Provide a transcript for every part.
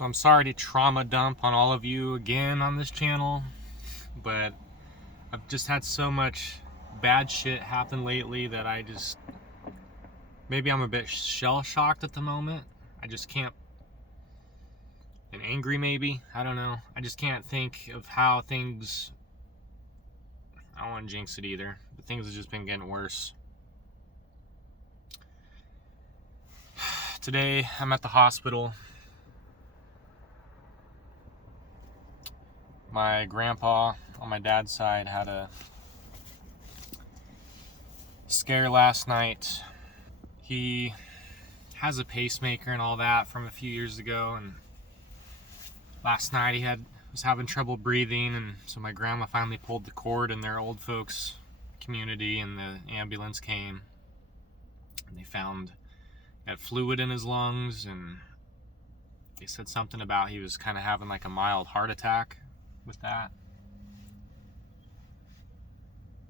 So I'm sorry to trauma dump on all of you again on this channel, but I've just had so much bad shit happen lately that maybe I'm a bit shell-shocked at the moment. I just can't, and angry maybe, I don't know. I just can't think of how things, I don't want to jinx it either, but things have just been getting worse. Today, I'm at the hospital. My grandpa on my dad's side had a scare last night. He has a pacemaker and all that from a few years ago, and last night he was having trouble breathing, and so my grandma finally pulled the cord in their old folks community, and the ambulance came, and they found he had fluid in his lungs, and they said something about he was kind of having like a mild heart attack with that.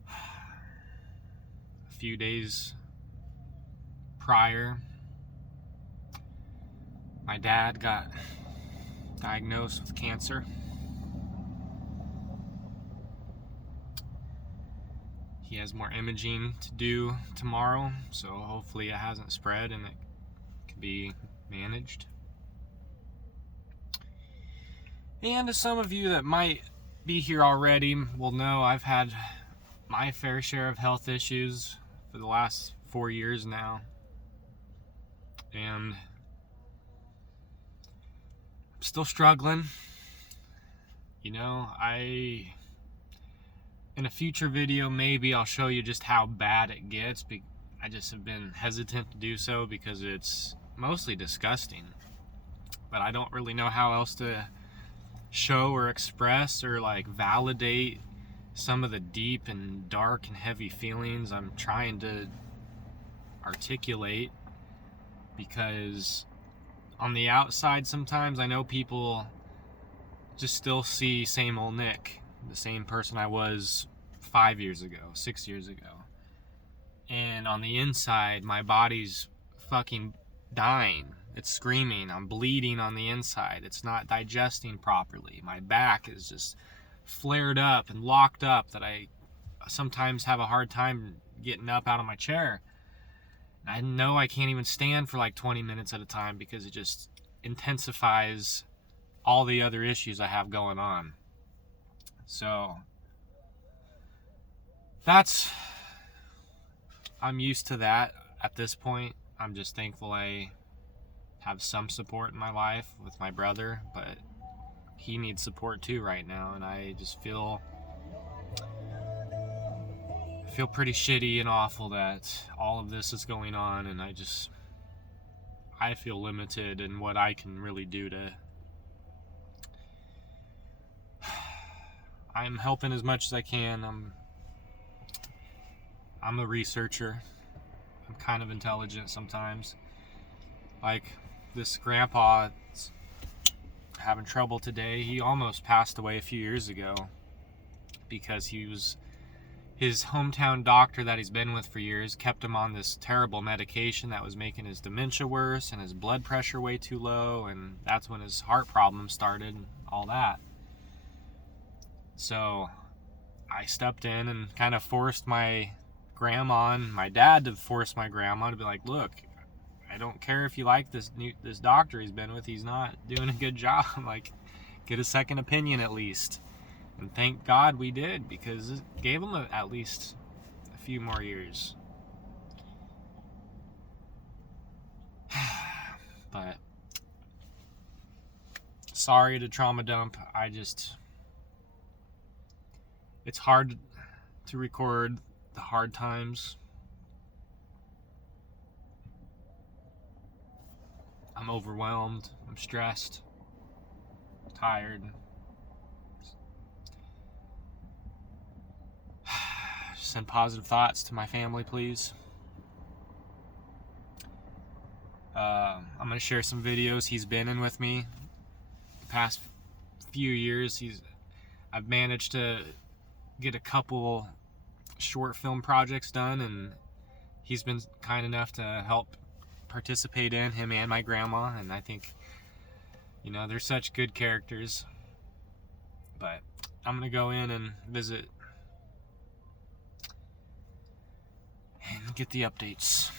A few days prior, my dad got diagnosed with cancer. He has more imaging to do tomorrow, so hopefully it hasn't spread and it can be managed. And as some of you that might be here already will know, I've had my fair share of health issues for the last 4 years now. And I'm still struggling. You know, in a future video, maybe I'll show you just how bad it gets. I just have been hesitant to do so because it's mostly disgusting. But I don't really know how else to show or express or like validate some of the deep and dark and heavy feelings I'm trying to articulate, because on the outside sometimes I know people just still see same old Nick, the same person I was 5 years ago, 6 years ago. And on the inside, my body's fucking dying. It's screaming. I'm bleeding on the inside. It's not digesting properly. My back is just flared up and locked up that I sometimes have a hard time getting up out of my chair. I know I can't even stand for like 20 minutes at a time because it just intensifies all the other issues I have going on. So I'm used to that at this point. I'm just thankful I have some support in my life with my brother, but he needs support too right now, and I just feel pretty shitty and awful that all of this is going on, and I feel limited in what I can really do to I'm helping as much as I can. I'm a researcher. I'm kind of intelligent sometimes. Like this grandpa having trouble today. He almost passed away a few years ago because his hometown doctor that he's been with for years kept him on this terrible medication that was making his dementia worse and his blood pressure way too low, and that's when his heart problems started and all that. So I stepped in and kind of forced my grandma and my dad to force my grandma to be like, look, I don't care if you like this doctor he's been with, he's not doing a good job. Like, get a second opinion at least. And thank God we did, because it gave him at least a few more years. But sorry to trauma dump. It's hard to record the hard times. I'm overwhelmed. I'm stressed. Tired. Send positive thoughts to my family, please. I'm going to share some videos he's been in with me the past few years. I've managed to get a couple short film projects done, and he's been kind enough to help participate in, him and my grandma, and I think You know, they're such good characters. But I'm going to go in and visit and get the updates.